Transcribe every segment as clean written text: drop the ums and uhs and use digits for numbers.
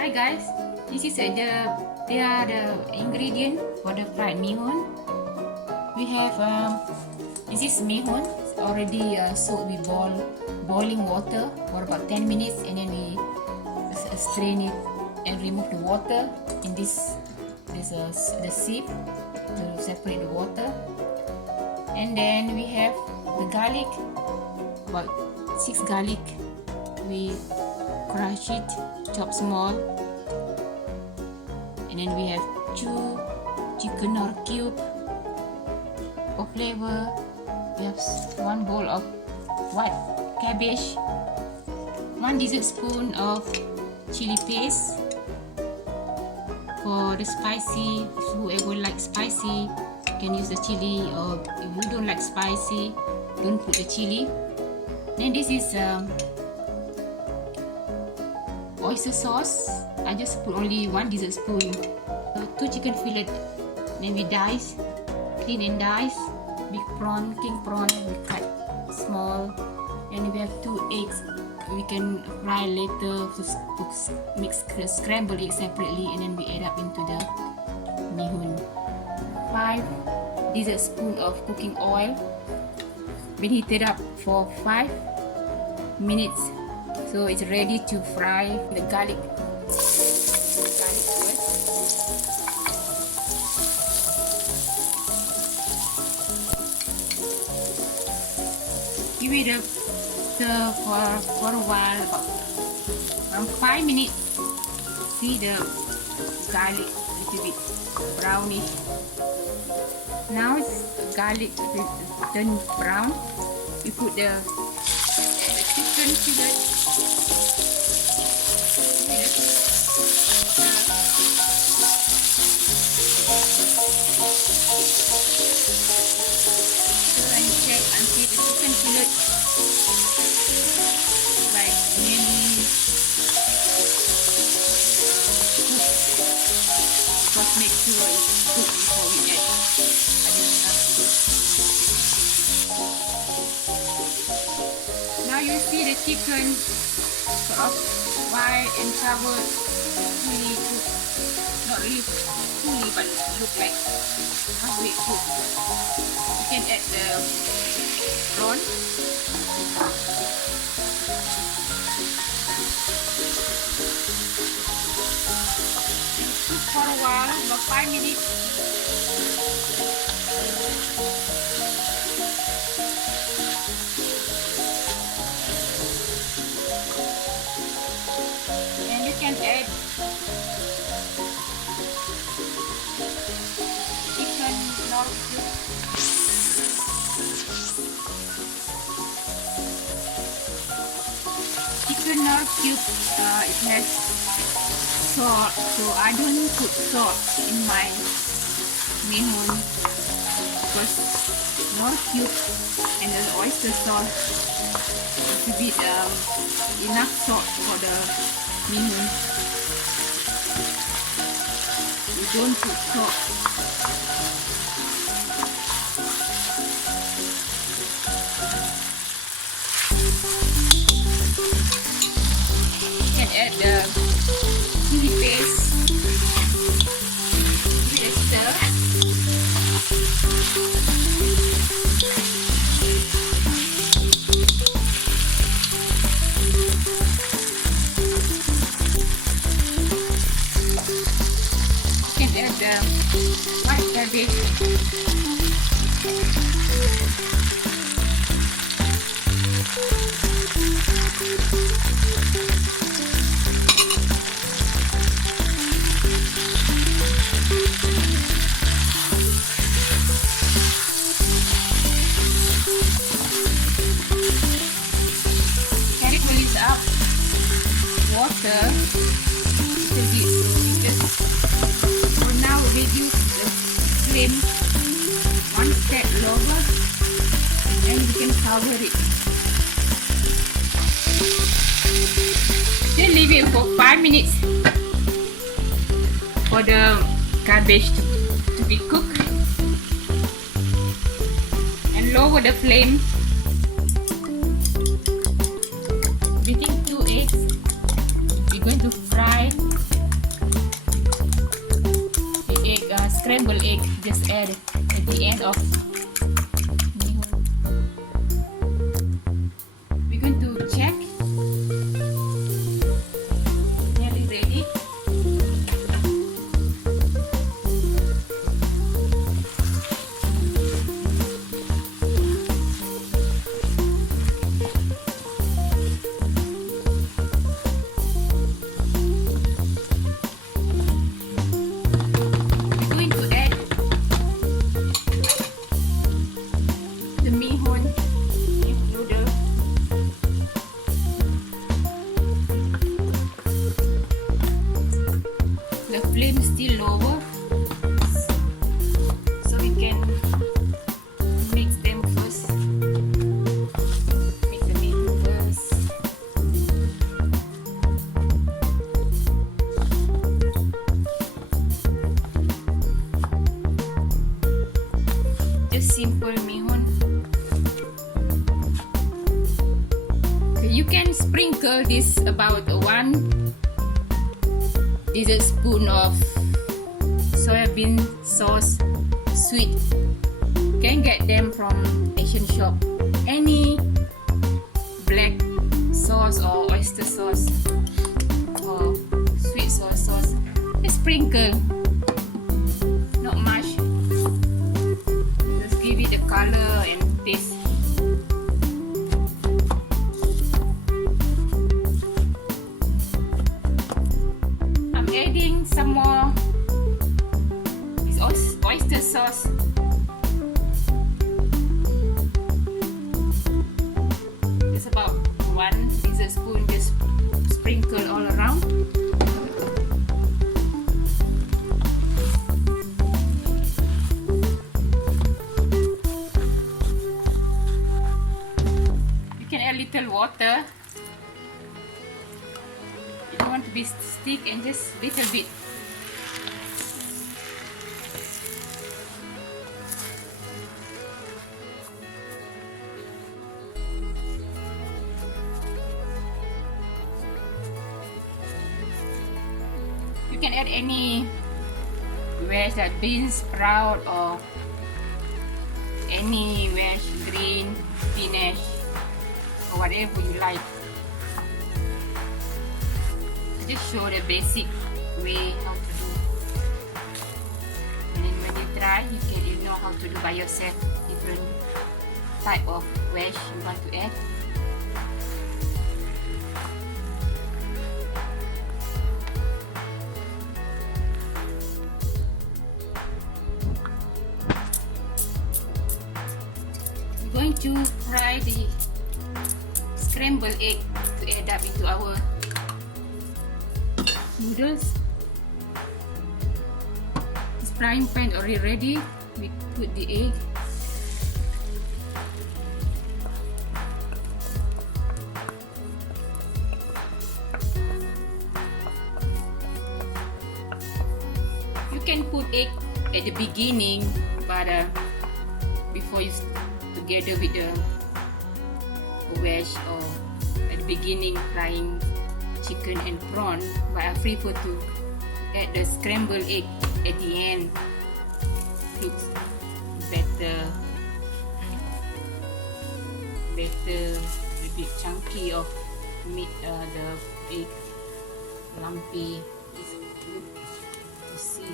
Hi guys, this is they are the ingredient for the fried meehoon. We have this is meehoon already soaked with boiling water for about 10 minutes, and then we strain it and remove the water. In this, there's the sieve to separate the water, and then we have the garlic, about 6 garlic. We crush it, chop small, and then we have 2 chicken or cube. For flavor, we have 1 bowl of white cabbage, 1 dessert spoon of chili paste. For the spicy, whoever likes spicy can use the chili, or if you don't like spicy, don't put the chili. Then this is oyster sauce. I just put only 1 dessert spoon. 2 chicken fillet, then we dice, clean and dice. Big prawn, king prawn, we cut small. And we have 2 eggs. We can fry later to mix scrambled eggs separately, and then we add up into the meehoon. 5 dessert spoon of cooking oil. Been heated up for 5 minutes, so it's ready to fry the garlic. Give it a stir for a while, about around 5 minutes. See the garlic a little bit brownish. Now it's garlic turn brown. We put the chicken fillet. Check until the chicken fillet like nearly cooked. Just make sure it's cooked before we add additional. Now you see the chicken sort of white and covered, really cooked. Not really fully, but look like halfway cooked. You can add the prawn. And cook for a while, about 5 minutes. And you can add chicken noodles. Chicken noodle cube, it has salt, so I don't put salt in my meehoon because noodle cube and the oyster sauce is a bit enough salt for the meehoon. We don't put salt. Add the chili paste. Give it a stir. You can add the white cabbage. Water little bit, so we just for now reduce the flame 1 step lower, and we can cover it. Then leave it for 5 minutes for the cabbage to be cooked, and lower the flame. Beating 2 eggs. We're going to fry just add at the end of Meehoon. We're going to check. Nearly ready. Meehoon noodle. The flame is still lower, so we can mix them first. Mix the meehoon first. Just simple meehoon. You can sprinkle this about 1 tablespoon of soybean sauce, sweet. You can get them from Asian shop. Any black sauce or oyster sauce or sweet soy sauce. Just sprinkle, not much. Just give it the color and taste. Adding some more this oyster sauce. Just about 1 tablespoon, just sprinkle all around. You can add little water. Want to be stick, and just little bit. You can add any veg like beans, sprout, or any veg, green, spinach, or whatever you like. Just show the basic way how to do, and then when you try, you know how to do by yourself. Different type of veg you want to add. We're going to fry the scrambled egg to add up into our noodles. This frying pan already ready. We put the egg. You can put egg at the beginning, but before you together with the veg, or at the beginning frying chicken and prawn, but I prefer to add the scrambled egg at the end. It's better, a bit chunky of meat. The egg lumpy is good to see.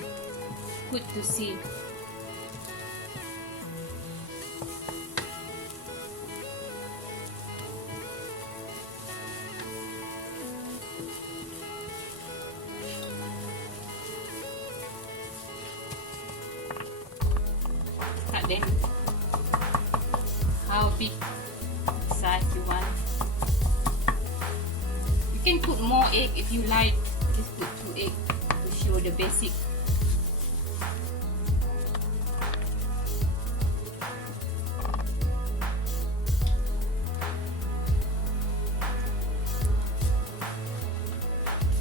Good to see. Then how big size you want. You can put more egg if you like. Just put 2 eggs to show the basic.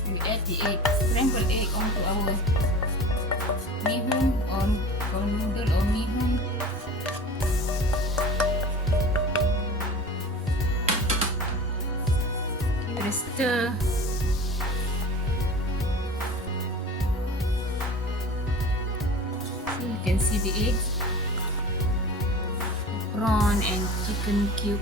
You add the egg, scrambled egg onto our Meehoon or noodle or Meehoon. Give it a stir. So you can see with the eggs, prawn and chicken cube.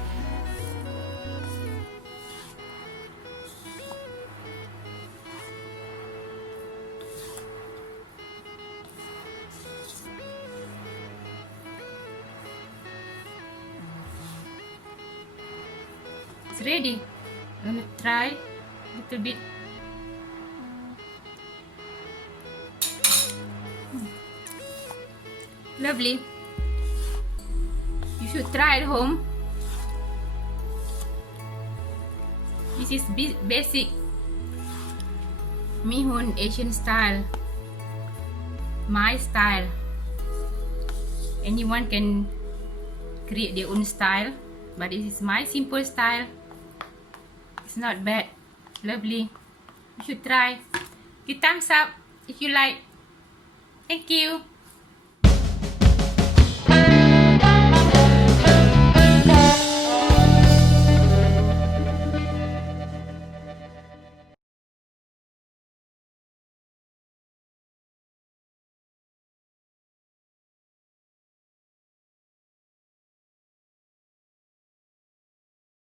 It's ready. I'm gonna try a little bit. Lovely. You should try at home. This is basic Meehoon Asian style. My style. Anyone can create their own style, but this is my simple style. It's not bad. Lovely. You should try. Give thumbs up if you like. Thank you.